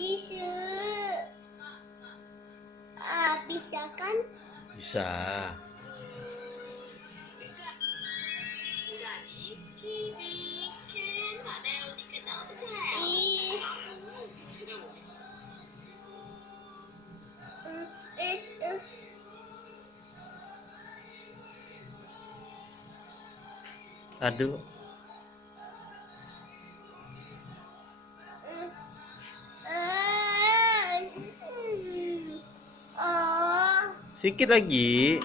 Bisa. Bisa kan? Bisa. Ih. Eh, eh. Aduh, Oh. sedikit lagi.